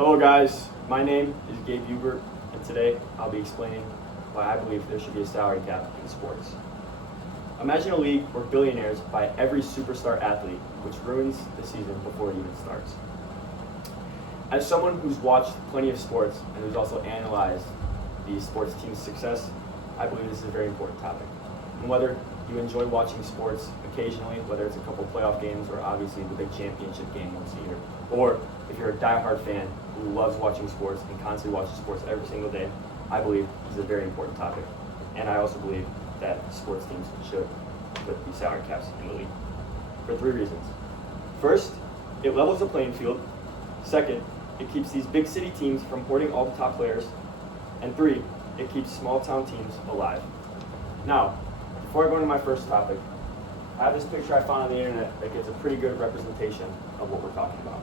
Hello guys, my name is Gabe Hubert, and today I'll be explaining why I believe there should be a salary cap in sports. Imagine a league where billionaires buy every superstar athlete, which ruins the season before it even starts. As someone who's watched plenty of sports and who's also analyzed these sports teams' success, I believe this is a very important topic. And whether you enjoy watching sports occasionally, whether it's a couple playoff games or obviously the big championship game once a year, or if you're a diehard fan who loves watching sports and constantly watches sports every single day, I believe this is a very important topic. And I also believe that sports teams should put these salary caps in the league for three reasons. First, it levels the playing field. Second, it keeps these big city teams from hoarding all the top players. And three, it keeps small town teams alive. Now, before I go into my first topic, I have this picture I found on the internet that gives a pretty good representation of what we're talking about.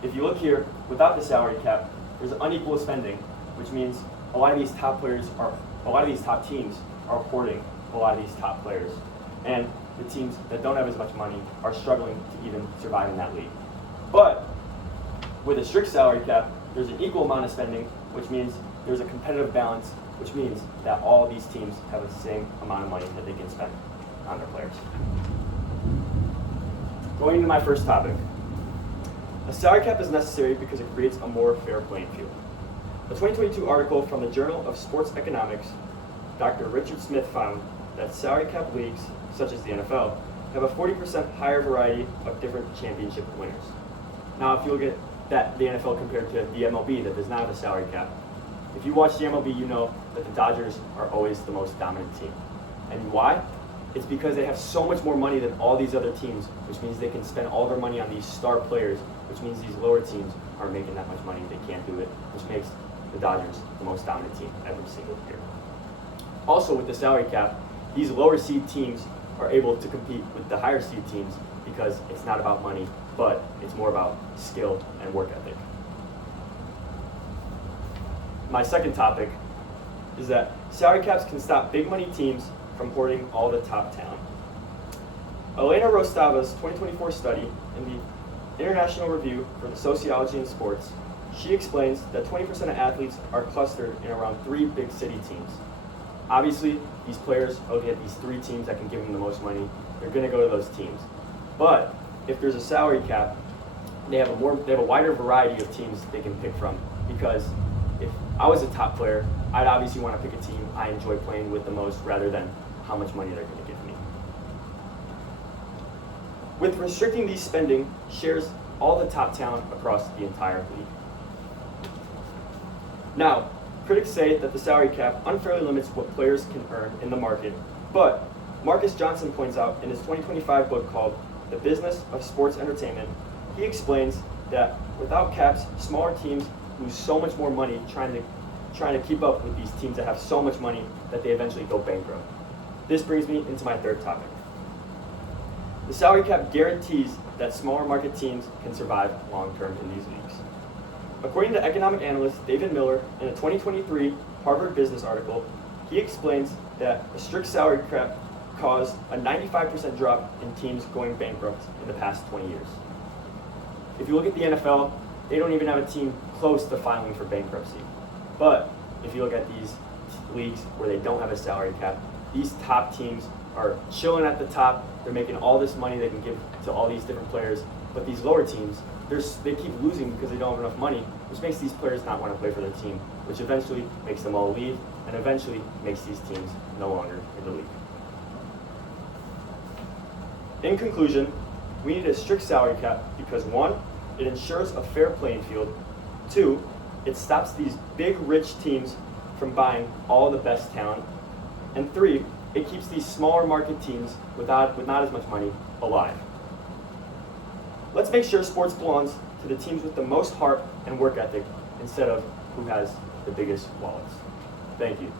If you look here, without the salary cap, there's unequal spending, which means a lot of these top teams are hoarding a lot of these top players. And the teams that don't have as much money are struggling to even survive in that league. But with a strict salary cap, there's an equal amount of spending, which means there's a competitive balance, which means that all of these teams have the same amount of money that they can spend on their players. Going into my first topic. A salary cap is necessary because it creates a more fair playing field. A 2022 article from the Journal of Sports Economics, Dr. Richard Smith found that salary cap leagues, such as the NFL, have a 40% higher variety of different championship winners. Now, if you look at the NFL compared to the MLB that does not have a salary cap, if you watch the MLB, you know that the Dodgers are always the most dominant team. And why? It's because they have so much more money than all these other teams, which means they can spend all their money on these star players, which means these lower teams aren't making that much money, they can't do it, which makes the Dodgers the most dominant team every single year. Also, with the salary cap, these lower seed teams are able to compete with the higher seed teams because it's not about money, but it's more about skill and work ethic. My second topic is that salary caps can stop big money teams from hoarding all the top talent. Elena Rostava's 2024 study in the International Review for the Sociology in Sports, she explains that 20% of athletes are clustered in around 3 big city teams. Obviously, these players are looking at these 3 teams that can give them the most money. They're going to go to those teams. But if there's a salary cap, they have a wider variety of teams they can pick from. Because if I was a top player, I'd obviously want to pick a team I enjoy playing with the most rather than how much money they're going to give me. With restricting these spending shares all the top talent across the entire league. Now, critics say that the salary cap unfairly limits what players can earn in the market, but Marcus Johnson points out in his 2025 book called The Business of Sports Entertainment, he explains that without caps, smaller teams lose so much more money trying to keep up with these teams that have so much money that they eventually go bankrupt. This brings me into my third topic. The salary cap guarantees that smaller market teams can survive long-term in these leagues. According to economic analyst David Miller in a 2023 Harvard Business article, he explains that a strict salary cap caused a 95% drop in teams going bankrupt in the past 20 years. If you look at the NFL, they don't even have a team close to filing for bankruptcy. But if you look at these leagues where they don't have a salary cap, these top teams are chilling at the top. They're making all this money they can give to all these different players. But these lower teams, they keep losing because they don't have enough money, which makes these players not want to play for their team, which eventually makes them all leave and eventually makes these teams no longer in the league. In conclusion, we need a strict salary cap because 1, it ensures a fair playing field. 2, it stops these big rich teams from buying all the best talent. And 3, it keeps these smaller market teams with not as much money alive. Let's make sure sports belongs to the teams with the most heart and work ethic instead of who has the biggest wallets. Thank you.